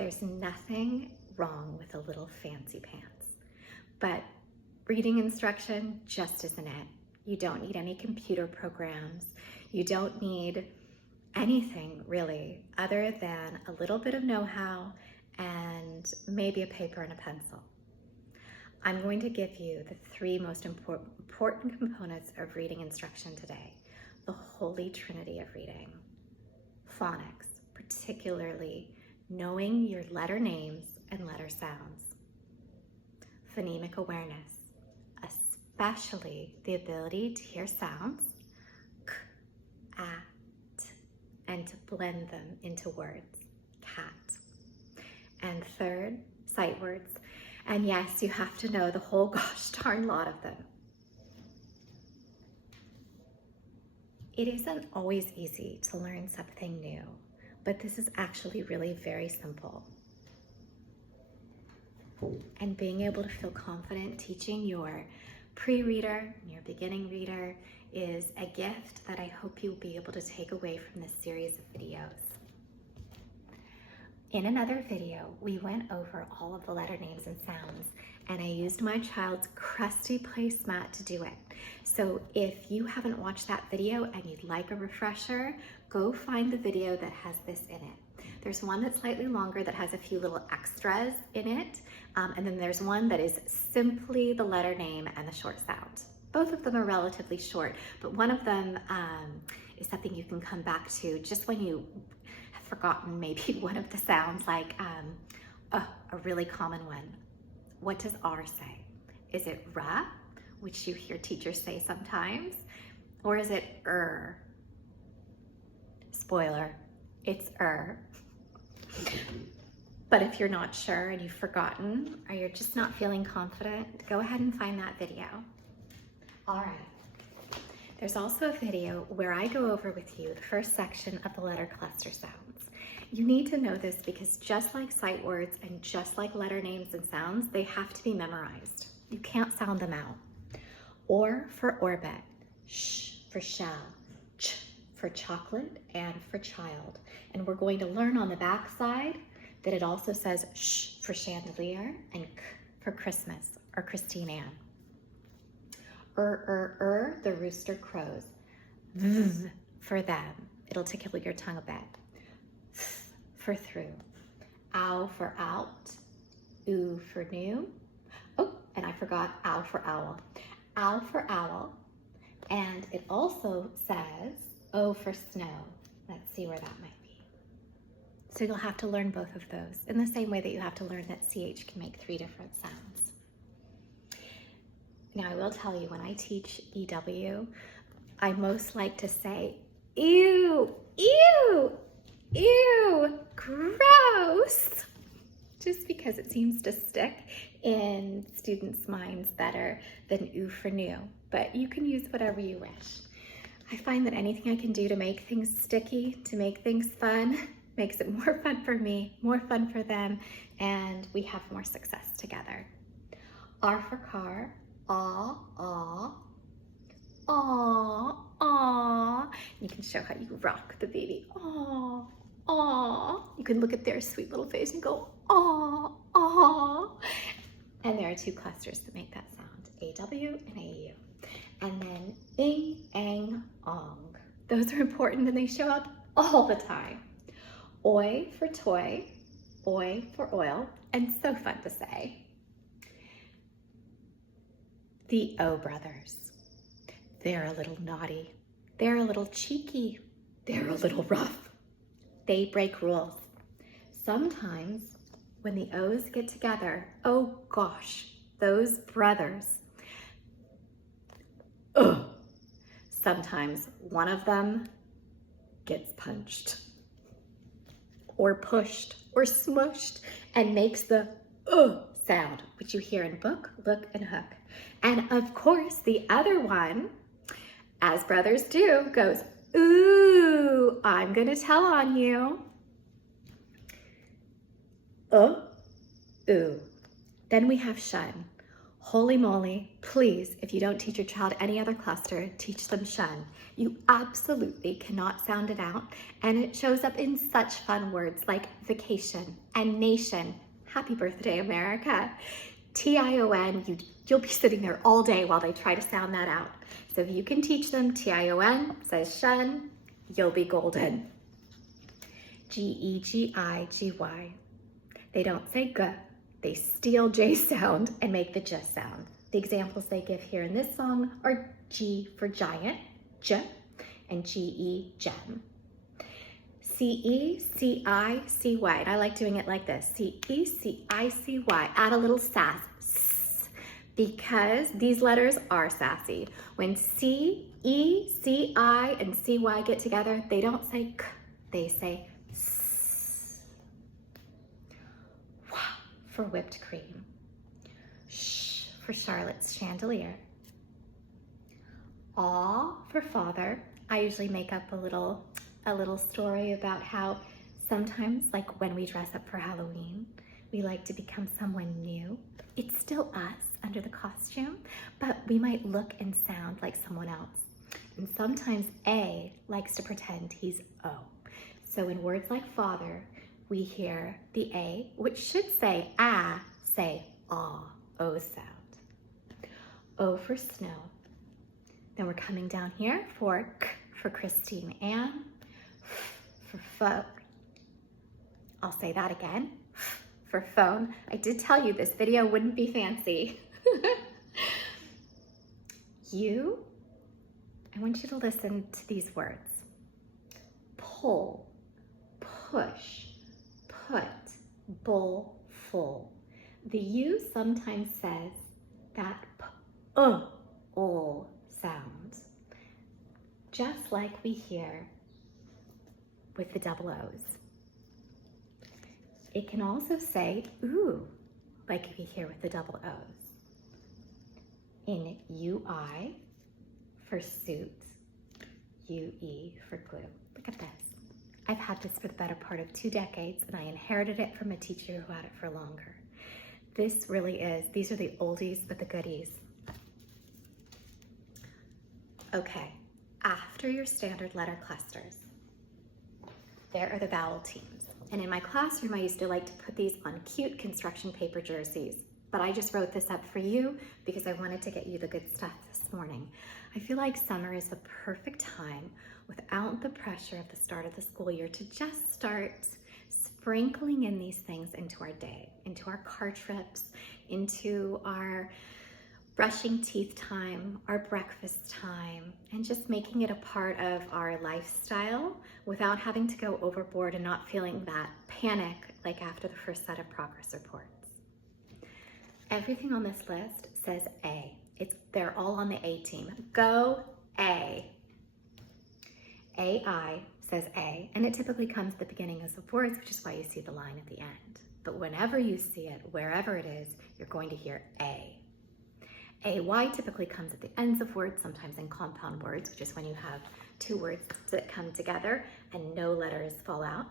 There's nothing wrong with a little fancy pants, but reading instruction just isn't it. You don't need any computer programs. You don't need anything really other than a little bit of know-how and maybe a paper and a pencil. I'm going to give you the three most important components of reading instruction today. The Holy Trinity of reading. Phonics, particularly knowing your letter names and letter sounds. Phonemic awareness, especially the ability to hear sounds, k, a, t, and to blend them into words, cat. And third, sight words. And yes, you have to know the whole gosh darn lot of them. It isn't always easy to learn something new, but this is actually really very simple. And being able to feel confident teaching your pre-reader, your beginning reader, is a gift that I hope you'll be able to take away from this series of videos. In another video, we went over all of the letter names and sounds, and I used my child's crusty placemat to do it. So if you haven't watched that video and you'd like a refresher, go find the video that has this in it. There's one that's slightly longer that has a few little extras in it, and then there's one that is simply the letter name and the short sound. Both of them are relatively short, but one of them is something you can come back to just when you have forgotten maybe one of the sounds, like a really common one. What does R say? Is it ra, which you hear teachers say sometimes, or is it Spoiler, it's But if you're not sure and you've forgotten, or you're just not feeling confident, go ahead and find that video. All right. There's also a video where I go over with you the first section of the letter cluster sounds. You need to know this because just like sight words and just like letter names and sounds, they have to be memorized. You can't sound them out. Or for orbit, sh for shell, ch for chocolate, and for child. And we're going to learn on the back side that it also says sh for chandelier and k for Christmas or Christine Ann. The rooster crows. V for them. It'll tickle your tongue a bit. Th for through. Ow for out. Oo for new. Oh, and I forgot ow for owl. Ow for owl. And it also says O for snow. Let's see where that might be. So you'll have to learn both of those in the same way that you have to learn that CH can make 3 different sounds. Now I will tell you, when I teach EW, I most like to say, ew, ew, ew, gross, just because it seems to stick in students' minds better than oo for new, but you can use whatever you wish. I find that anything I can do to make things sticky, to make things fun, makes it more fun for me, more fun for them, and we have more success together. R for car, aw, aw, aw, aw. You can show how you rock the baby, aw, aw. You can look at their sweet little face and go, aw, aw. And there are 2 clusters that make that sound, AW and AU. And then ing, ang, ong. Those are important and they show up all the time. Oi for toy, oi for oil, and so fun to say. The O brothers. They're a little naughty. They're a little cheeky. They're a little rough. They break rules. Sometimes when the O's get together, oh gosh, those brothers. Ugh. Sometimes one of them gets punched or pushed or smushed and makes the sound, which you hear in book, look, and hook. And of course, the other one, as brothers do, goes, ooh, I'm gonna tell on you. Ooh. Then we have shun. Holy moly, please, if you don't teach your child any other cluster, teach them shun. You absolutely cannot sound it out, and it shows up in such fun words like vacation and nation. Happy birthday, America. T-I-O-N, you'll be sitting there all day while they try to sound that out. So if you can teach them T-I-O-N says shun, you'll be golden. G-E-G-I-G-Y. They don't say G. They steal J sound and make the J sound. The examples they give here in this song are G for giant, J, and G-E, gem. C-E-C-I-C-Y, and I like doing it like this, C-E-C-I-C-Y, add a little sass, because these letters are sassy. When C, E, C, I, and C-Y get together, they don't say K, they say S. Wow, for whipped cream. Sh for Charlotte's chandelier. Aw for father. I usually make up a little story about how sometimes, like when we dress up for Halloween, we like to become someone new. It's still us under the costume, but we might look and sound like someone else. And sometimes A likes to pretend he's O. So in words like father, we hear the A, which should say ah, say ah, O sound. O for snow. Then we're coming down here for K for Christine Ann, F for phone. I'll say that again, F for phone. I did tell you this video wouldn't be fancy. I want you to listen to these words. Pull, push, put, bowl, full. The U sometimes says that sound, just like we hear with the double O's. It can also say ooh, like we hear with the double O's. In UI for suit, UE for glue. Look at this. I've had this for the better part of 2 decades, and I inherited it from a teacher who had it for longer. This really is, these are the oldies but the goodies. Okay, after your standard letter clusters, there are the vowel teams. And in my classroom, I used to like to put these on cute construction paper jerseys, but I just wrote this up for you because I wanted to get you the good stuff this morning. I feel like summer is the perfect time without the pressure of the start of the school year to just start sprinkling in these things into our day, into our car trips, into our brushing teeth time, our breakfast time, and just making it a part of our lifestyle without having to go overboard and not feeling that panic like after the first set of progress reports. Everything on this list says A. They're all on the A team. Go A. AI says A, and it typically comes at the beginning of the words, which is why you see the line at the end. But whenever you see it, wherever it is, you're going to hear A. AY typically comes at the ends of words, sometimes in compound words, which is when you have 2 words that come together and no letters fall out,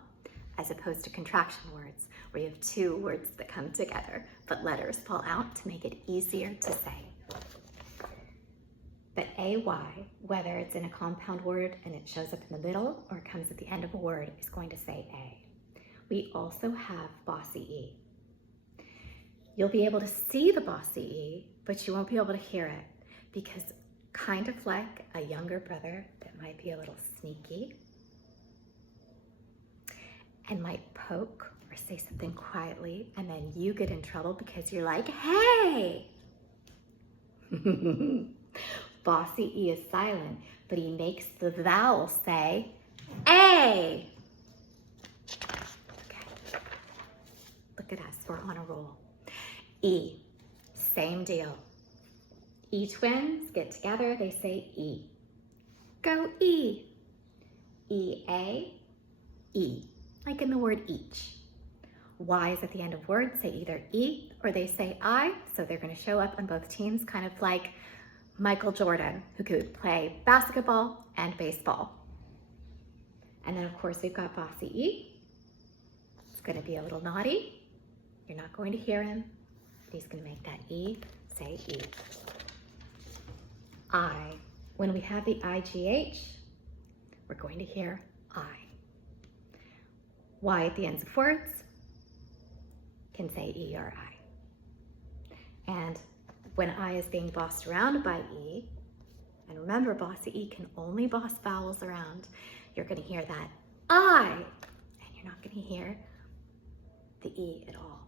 as opposed to contraction words, where you have 2 words that come together, but letters fall out to make it easier to say. But AY, whether it's in a compound word and it shows up in the middle or it comes at the end of a word, is going to say A. We also have bossy E. You'll be able to see the bossy E, but you won't be able to hear it because kind of like a younger brother that might be a little sneaky and might poke or say something quietly, and then you get in trouble because you're like, hey! Bossy E is silent, but he makes the vowel say A. Okay. Look at us, we're on a roll. E, same deal. E twins get together, they say E. Go E. E-A, E, like in the word each. Y's at the end of words say either E or they say I, so they're going to show up on both teams, kind of like Michael Jordan, who could play basketball and baseball. And then of course we've got bossy E. It's going to be a little naughty. You're not going to hear him. He's going to make that E say E. I. When we have the IGH, we're going to hear I. Y at the ends of words can say E or I. And when I is being bossed around by E, and remember, bossy E can only boss vowels around, you're going to hear that I, and you're not going to hear the E at all.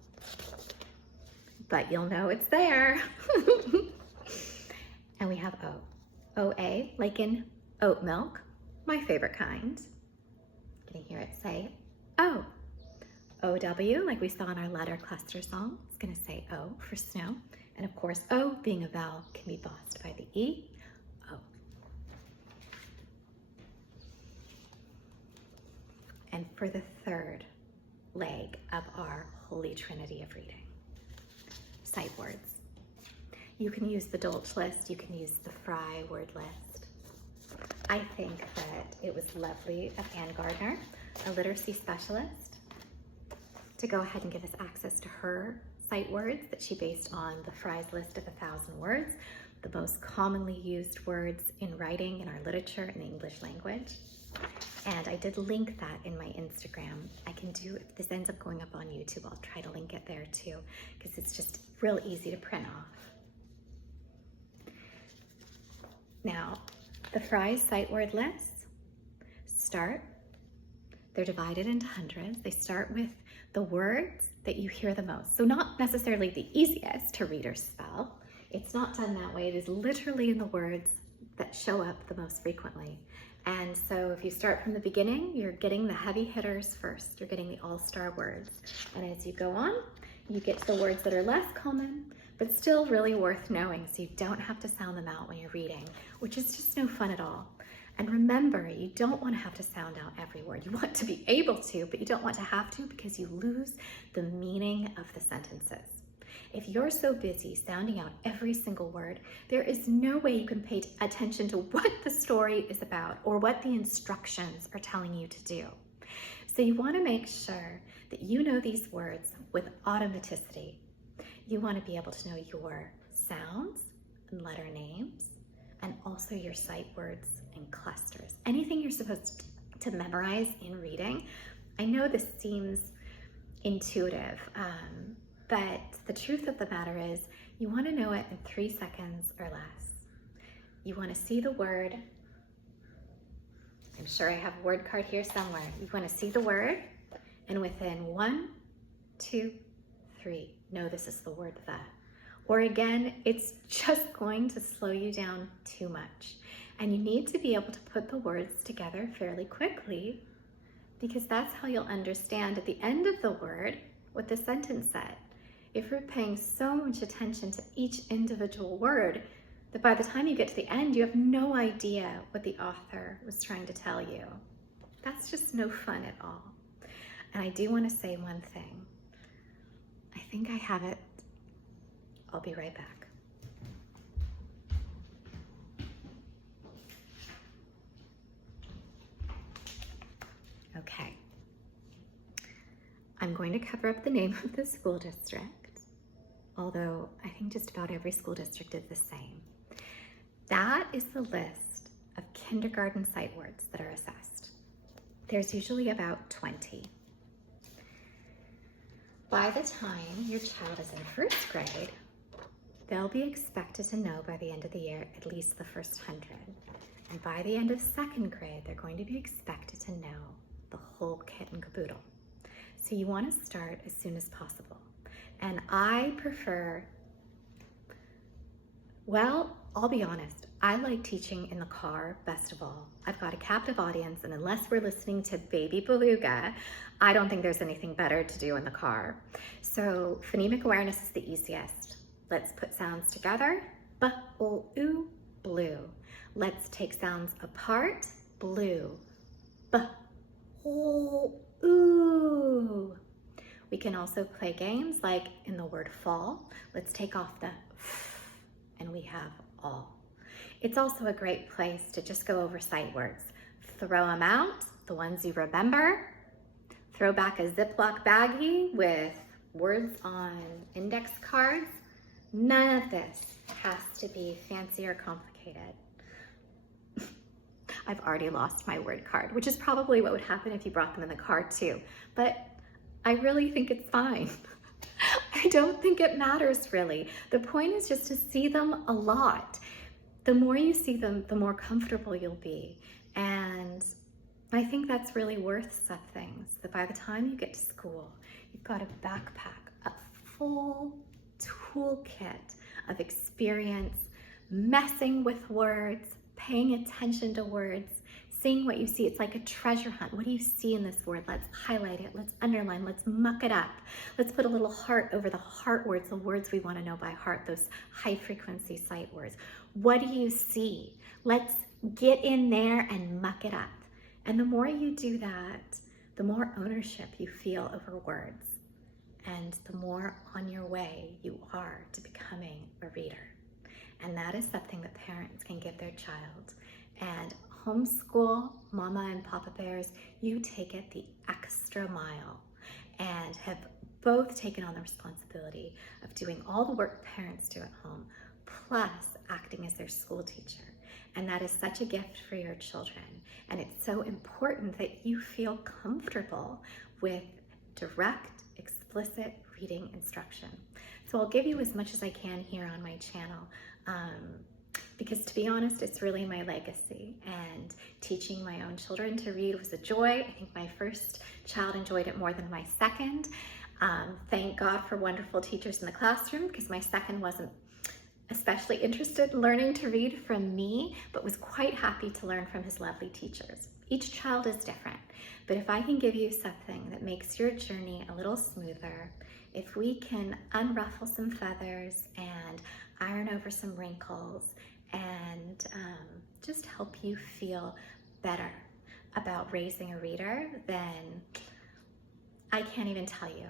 But you'll know it's there. And we have O. OA, like in oat milk, my favorite kind. You can hear it say O. OW, like we saw in our letter cluster song, it's going to say O for snow. And of course, O being a vowel can be bossed by the E, O. And for the third leg of our Holy Trinity of reading, sight words. You can use the Dolch list, you can use the Fry word list. I think that it was lovely of Ann Gardner, a literacy specialist, to go ahead and give us access to her sight words that she based on the Fry's list of 1,000 words, the most commonly used words in writing in our literature in the English language. And I did link that in my Instagram. I can do, if this ends up going up on YouTube, I'll try to link it there too, because it's just real easy to print off. Now, the Fry's sight word lists they're divided into hundreds. They start with the words that you hear the most. So not necessarily the easiest to read or spell. It's not done that way. It is literally in the words that show up the most frequently. And so if you start from the beginning, you're getting the heavy hitters first. You're getting the all-star words. And as you go on, you get to the words that are less common, but still really worth knowing, so you don't have to sound them out when you're reading, which is just no fun at all. And remember, you don't want to have to sound out every word. You want to be able to, but you don't want to have to, because you lose the meaning of the sentences. If you're so busy sounding out every single word, there is no way you can pay attention to what the story is about or what the instructions are telling you to do. So you want to make sure that you know these words with automaticity. You want to be able to know your sounds and letter names, and also your sight words and clusters. Anything you're supposed to memorize in reading. I know this seems intuitive, but the truth of the matter is you want to know it in 3 seconds or less. You want to see the word. I'm sure I have a word card here somewhere. You want to see the word, and within 1, 2, 3, know this is the word that. Or again, it's just going to slow you down too much. And you need to be able to put the words together fairly quickly, because that's how you'll understand at the end of the word what the sentence said. If you're paying so much attention to each individual word that by the time you get to the end, you have no idea what the author was trying to tell you. That's just no fun at all. And I do want to say one thing. I think I have it. I'll be right back. Okay. I'm going to cover up the name of the school district, although I think just about every school district is the same. That is the list of kindergarten sight words that are assessed. There's usually about 20. By the time your child is in first grade, they'll be expected to know by the end of the year at least the first 100. And by the end of second grade, they're going to be expected to know the whole kit and caboodle. So you want to start as soon as possible. And I prefer, well, I'll be honest, I like teaching in the car best of all. I've got a captive audience, and unless we're listening to Baby Beluga, I don't think there's anything better to do in the car. So phonemic awareness is the easiest. Let's put sounds together. B, O, U, blue. Let's take sounds apart. Blue. B, O, ooh. We can also play games like in the word fall. Let's take off the f, and we have all. It's also a great place to just go over sight words. Throw them out, the ones you remember. Throw back a Ziploc baggie with words on index cards. None of this has to be fancy or complicated. I've already lost my word card, which is probably what would happen if you brought them in the car too. But I really think it's fine. I don't think it matters really. The point is just to see them a lot. The more you see them, the more comfortable you'll be. And I think that's really worth something. So that by the time you get to school, you've got a backpack, a full toolkit of experience, messing with words, paying attention to words, seeing what you see. It's like a treasure hunt. What do you see in this word? Let's highlight it. Let's underline. Let's muck it up. Let's put a little heart over the heart words, the words we want to know by heart, those high frequency sight words. What do you see? Let's get in there and muck it up. And the more you do that, the more ownership you feel over words, and the more on your way you are to becoming a reader. And that is something that parents can give their child. And homeschool mama and papa bears, you take it the extra mile and have both taken on the responsibility of doing all the work parents do at home, plus acting as their school teacher. And that is such a gift for your children. And it's so important that you feel comfortable with direct, explicit reading instruction. So I'll give you as much as I can here on my channel, because to be honest, it's really my legacy. And teaching my own children to read was a joy. I think my first child enjoyed it more than my second. Thank God for wonderful teachers in the classroom, because my second wasn't especially interested in learning to read from me, but was quite happy to learn from his lovely teachers. Each child is different, but if I can give you something that makes your journey a little smoother, if we can unruffle some feathers and iron over some wrinkles and just help you feel better about raising a reader, then I can't even tell you.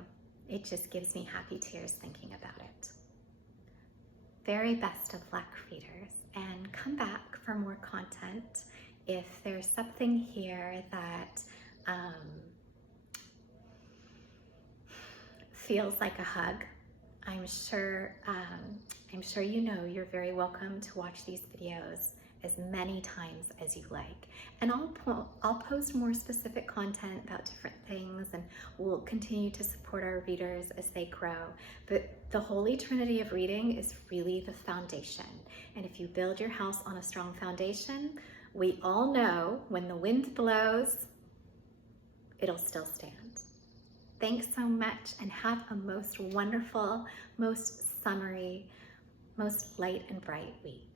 It just gives me happy tears thinking about it. Very best of luck, readers, and come back for more content. If there's something here that feels like a hug, I'm sure you know you're very welcome to watch these videos as many times as you like. And I'll post more specific content about different things, and we'll continue to support our readers as they grow. But the Holy Trinity of reading is really the foundation. And if you build your house on a strong foundation, we all know when the wind blows, it'll still stand. Thanks so much, and have a most wonderful, most summery, most light and bright week.